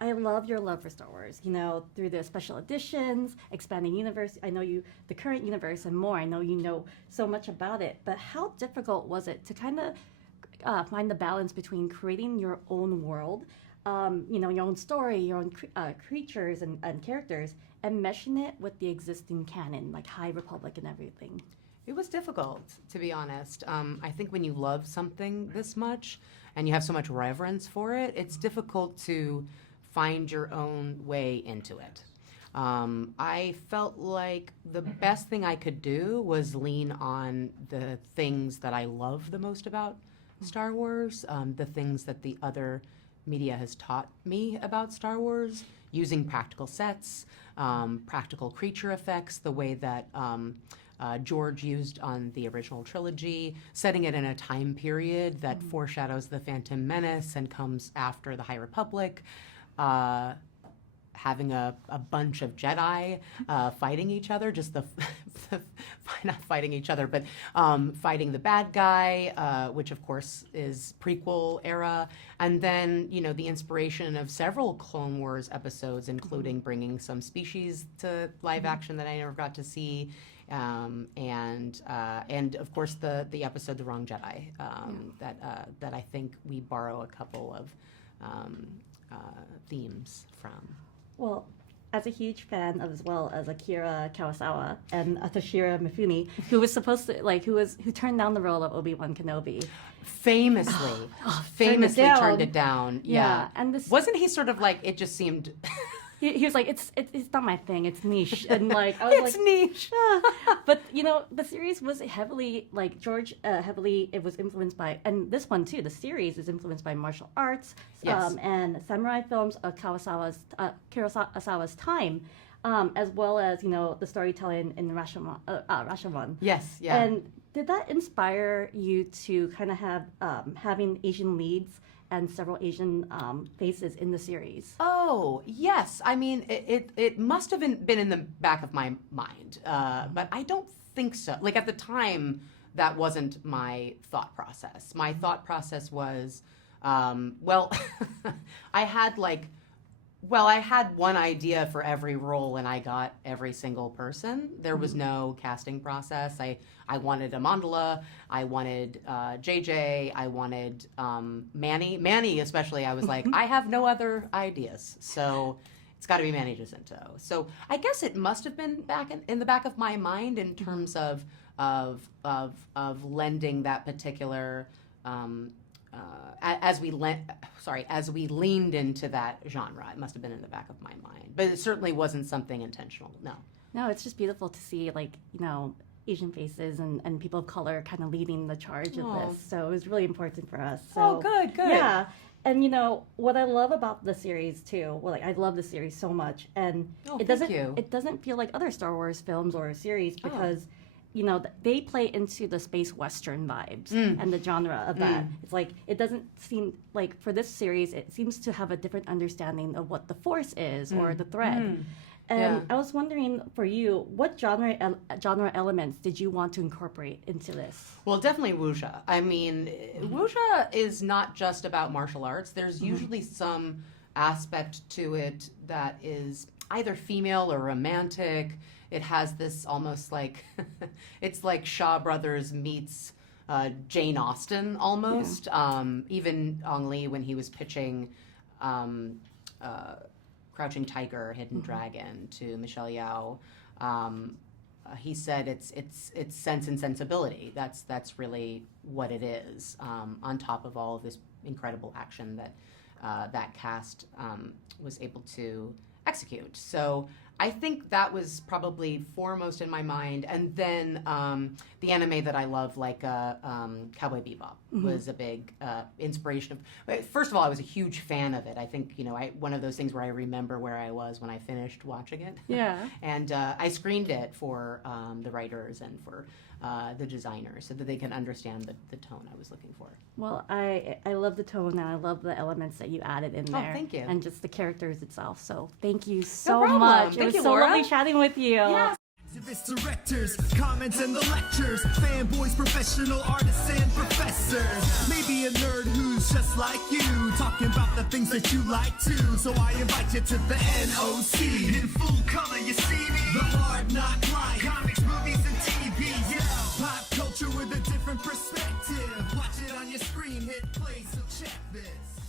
I love your love for Star Wars. Through the special editions, expanding universe. I know the current universe and more. I know you know so much about it. But how difficult was it to kind of find the balance between creating your own world, your own story, your own creatures and characters, and meshing it with the existing canon, like High Republic and everything? It was difficult, to be honest. I think when you love something this much and you have so much reverence for it, it's difficult to find your own way into it. I felt like the best thing I could do was lean on the things that I love the most about Star Wars, the things that the other media has taught me about Star Wars, using practical sets, practical creature effects, the way that George used on the original trilogy, setting it in a time period that foreshadows the Phantom Menace and comes after the High Republic, having a bunch of Jedi fighting each other, just not fighting each other, but fighting the bad guy, which of course is prequel era, and then the inspiration of several Clone Wars episodes, including bringing some species to live action that I never got to see. And of course the episode The Wrong Jedi, that I think we borrow a couple of themes from. Well, as a huge fan of, as well as Akira Kurosawa and Toshiro Mifune, who was supposed to who turned down the role of Obi-Wan Kenobi, famously turned it down. Yeah. And this wasn't he sort of like, it just seemed. He was like, it's not my thing. It's niche, and I was it's niche. But the series was heavily heavily. It was influenced by, and this one too. The series is influenced by martial arts, yes. And samurai films of Kurosawa's time, as well as the storytelling in Rashomon. Yes, yeah. And did that inspire you to kind of have having Asian leads and several Asian faces in the series? Oh, yes. I mean, it must have been in the back of my mind, but I don't think so. Like, at the time, that wasn't my thought process. My thought process was, I had one idea for every role, and I got every single person. There was no casting process. I wanted Amandla, I wanted JJ, I wanted Manny. Manny especially, I was like, I have no other ideas, so it's got to be Manny Jacinto. So I guess it must have been back in the back of my mind in terms of lending that particular. As we leaned into that genre, it must have been in the back of my mind, but it certainly wasn't something intentional. No, it's just beautiful to see Asian faces and people of color kind of leading the charge of this. So it was really important for us. So, oh, good. Yeah. And what I love about the series too, I love the series so much, and it doesn't feel like other Star Wars films or series because they play into the space western vibes and the genre of that. It's like, it doesn't seem like, for this series, it seems to have a different understanding of what the Force is or the thread. And I was wondering, for you, what genre elements did you want to incorporate into this? Well, definitely wuxia. I mean, wuxia is not just about martial arts. There's usually some aspect to it that is either female or romantic. It has this almost like, it's like Shaw Brothers meets Jane Austen almost. Yeah. Even Ong Lee, when he was pitching Crouching Tiger, Hidden Dragon to Michelle Yeoh, he said it's Sense and Sensibility. That's really what it is. On top of all of this incredible action that that cast was able to execute. So I think that was probably foremost in my mind. And then the anime that I love, like Cowboy Bebop, was a big inspiration. First of all, I was a huge fan of it. I think, one of those things where I remember where I was when I finished watching it. Yeah. And I screened it for the writers and for the designers so that they can understand the tone I was looking for. Well, I love the tone, and I love the elements that you added in there. Oh, thank you. And just the characters itself. So thank you so problem. much. Thank it was you, so Laura. lovely chatting with you. Yes. Activists, directors, comments and the lectures, fanboys, professional artists and professors. Maybe a nerd who's just like you, talking about the things that you like too. So I invite you to the NOC. In full color, you see me. The Hard Knock Life, comics, movies, and TV. Yeah, pop culture with a different perspective. Watch it on your screen, hit play, so check this.